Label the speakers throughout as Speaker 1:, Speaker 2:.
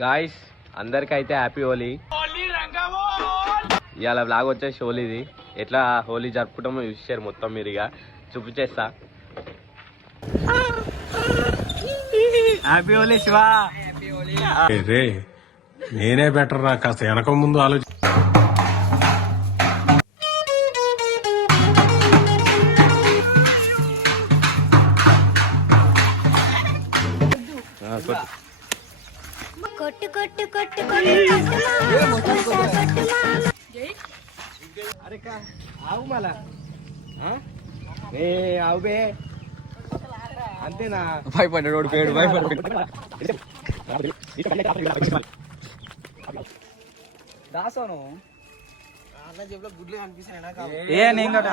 Speaker 1: Guys అందరికైతే happy Holi. ఇవాళ blog వచ్చేసి హోలీది. ఎట్లా హోలీ జరుపుకుంటామో చూసారు మొత్తం మీరు ఇక. చూపించేస్తా. హ్యాపీ హోలీ శివ.
Speaker 2: నేనే బెటర్ రా కాస్త వెనక ముందు ఆలోచి
Speaker 3: కొట్టు కొట్టు కొట్టు కొట్టు కొట్టు
Speaker 1: ఆవు మళ్ళా ఏ ఆవు బే అంతేనా
Speaker 4: భయపడ్డాడు వాడు పేడు దాసోను ఏ నేను కూడా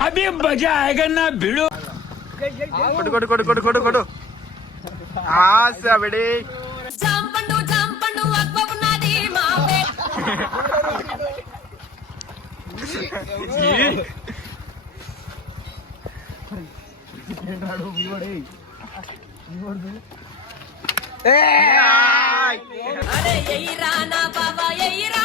Speaker 4: Abim bajaya karena
Speaker 3: belum.
Speaker 4: కొడు కొడు కొడు కొడు కొడు కొడు ఆశ
Speaker 3: అరే ఎయిరా నా బాబా ఎయిరా!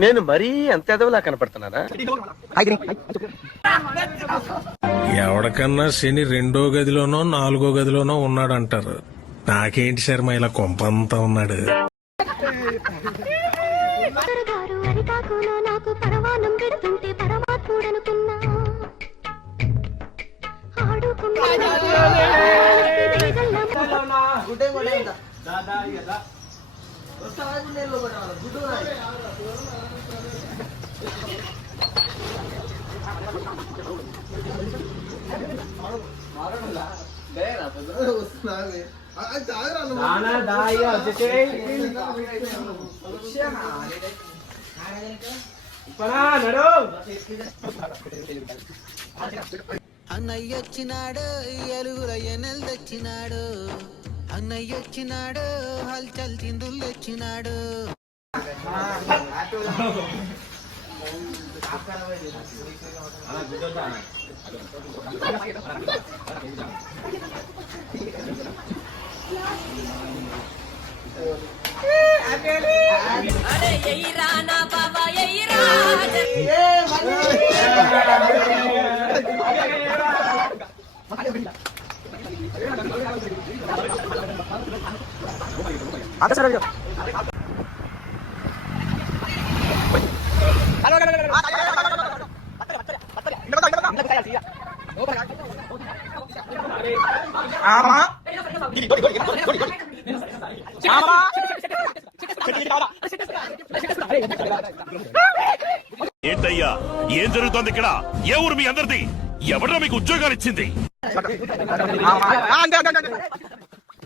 Speaker 1: నేను మరీ అంత ఎదవలా కనపడుతున్నారా
Speaker 2: ఎవడికన్నా శని రెండో గదిలోనో నాలుగో గదిలోనో ఉన్నాడంటారు నాకేంటి శర్మ ఇలా కొంపంతా ఉన్నాడు
Speaker 3: గారు అరిటాకులో
Speaker 5: అన్నయ్యొచ్చినాడు
Speaker 6: అన్నయ్య వచ్చినాడు ఎలుగుల ఎనెల్ తెచ్చినాడు అన్నయ్య వచ్చినాడు హల్చల్ చిందులు తెచ్చినాడు.
Speaker 3: అరే ఎయిరా నా బాబా ఎయిరా.
Speaker 7: ఏంటయ్యా ఏం జరుగుతోంది ఇక్కడ ఏ ఊరు మీ అందరిది ఎవడ్రా మీకు ఉద్యోగాలు ఇచ్చింది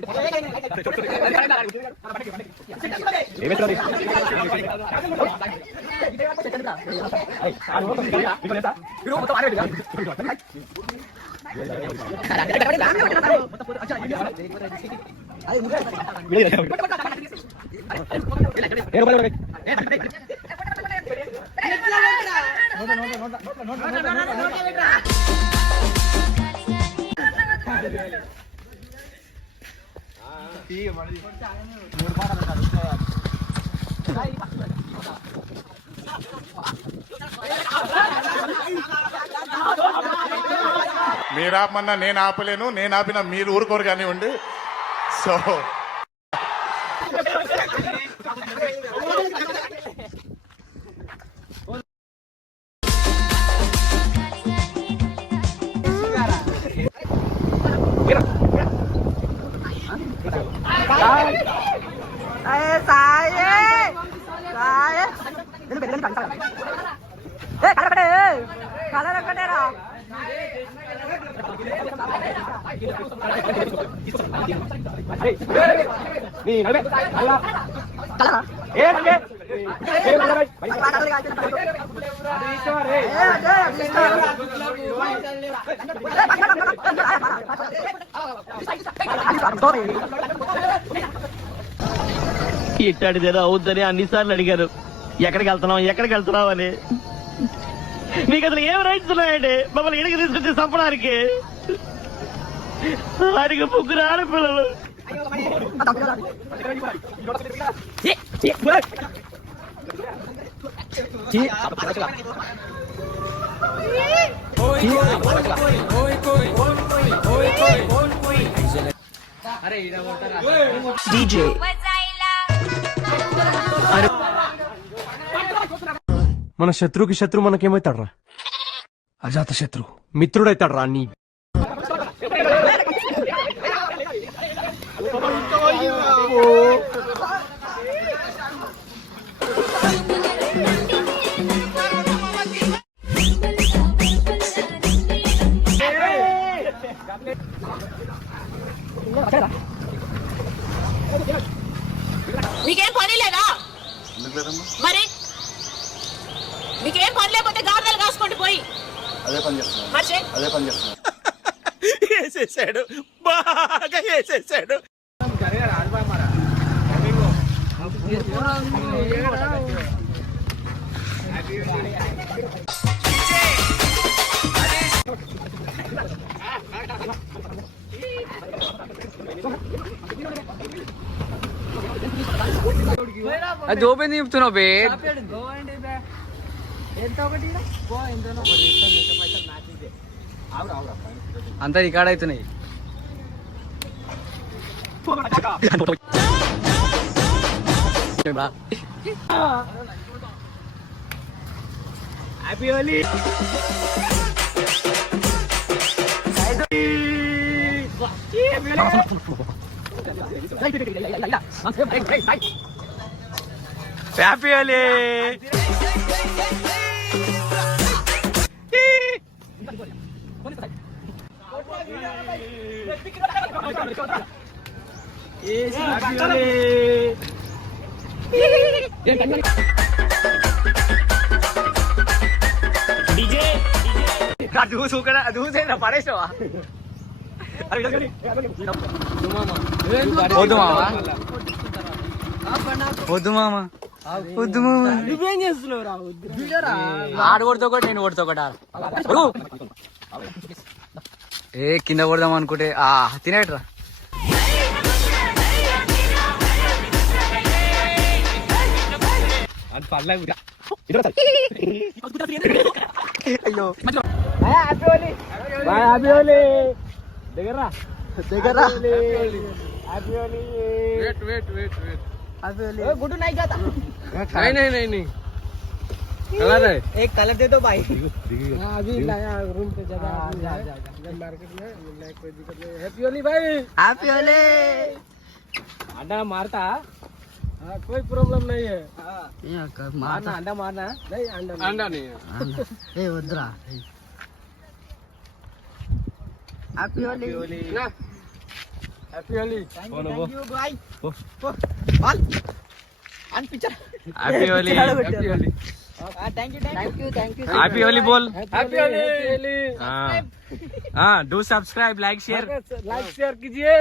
Speaker 4: ఆ, ఆ, అంతే అంతే అంతే
Speaker 7: మీరు ఆపమన్నా నేను ఆపలేను నేను ఆపిన మీరు ఊరుకోరు కానివ్వండి సో
Speaker 8: ఇట్టాడిదేదో అవుద్దని అన్నిసార్లు అడిగారు. ఎక్కడికి వెళ్తున్నావు? ఎక్కడికి వెళ్తున్నావు అని. మీకు అసలు ఏం రైట్స్ ఉన్నాయండి? మమ్మల్ని ఇడికి తీసుకొచ్చి చంపడానికి. వారికి ముగ్గురు ఆడపిల్లలు.
Speaker 9: మన శత్రువుకి శత్రు మనకేమైతాడ్రా? అజాత శత్రు. మిత్రుడైతాడ్రా నీ
Speaker 3: మీకేం పని లేదా? మరి? మీకేం పని లేకపోతే గాడిదలు కాసుకోండి పోయి.
Speaker 7: అదే పని చేస్తున్నాను.
Speaker 3: మరి చెయ్.
Speaker 7: అదే పని చేస్తున్నాను.
Speaker 4: వేసేసాడు బాగా వేసేసాడు
Speaker 5: దోపేంది చెప్తున్నావు బే. అంతా రికార్డ్ అవుతున్నాయి. 吧。Happy Holi. Happy Holi. Happy Happy Holi.
Speaker 4: Happy Ali దూసుకడా దూసేనా పడేసావా
Speaker 5: వద్దు మామా. వద్దు మామా. వద్దు మామా. నువ్వేం చేస్తున్నావు ఆడు కొడితే నేను కొడితే. ఏ కింద కొడదాం అనుకుంటే ఆ తినేట్రా. नहीं
Speaker 9: नहीं नहीं नहीं कलर है
Speaker 5: एक कलर दे दो भाई
Speaker 9: अभी लाया रूम पे मार्केट में कोई दिक्कत नहीं हैप्पी भाई मारता हाँ, कोई प्रॉब्लम नहीं है। मारना अंडा मारना नहीं अंडा नहीं। अंडा नहीं है।
Speaker 5: ए happy Holi happy
Speaker 9: Holi thank
Speaker 1: you बाल
Speaker 9: and picture
Speaker 5: happy Holi happy Holi thank thank
Speaker 1: you you बोल।
Speaker 9: Happy
Speaker 1: do subscribe like share
Speaker 9: like share कीजिए।